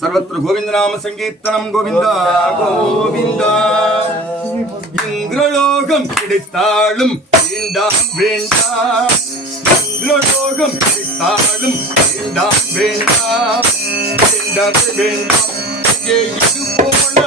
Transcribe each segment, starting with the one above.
സർവത്ര ഗോവിന്ദനാമ സങ്കീർത്തനം ഗോവിന്ദ ഗോവിന്ദ. ഇന്ദ്രലോകം പിടിത്താളും വേണ്ടാം വേണ്ടാം. ഇന്ദ്രലോകം പിടിത്താളും വേണ്ടാം വേണ്ടാം. വേണ്ടാം വേണ്ടാം. ഇതുപോലെ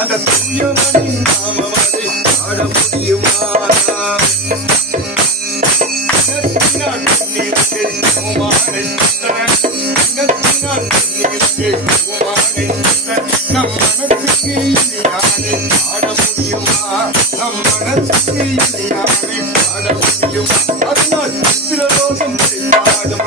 அந்த தூயமணி நாமம் அதை பாட முடியுமா நம் மனசுக்கு இனியானை பாட முடியுமா நம் மனசுக்கு இனியானை பாட முடியுமா அதனால் சித்திரலோகம் பாடம்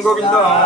영광입니다.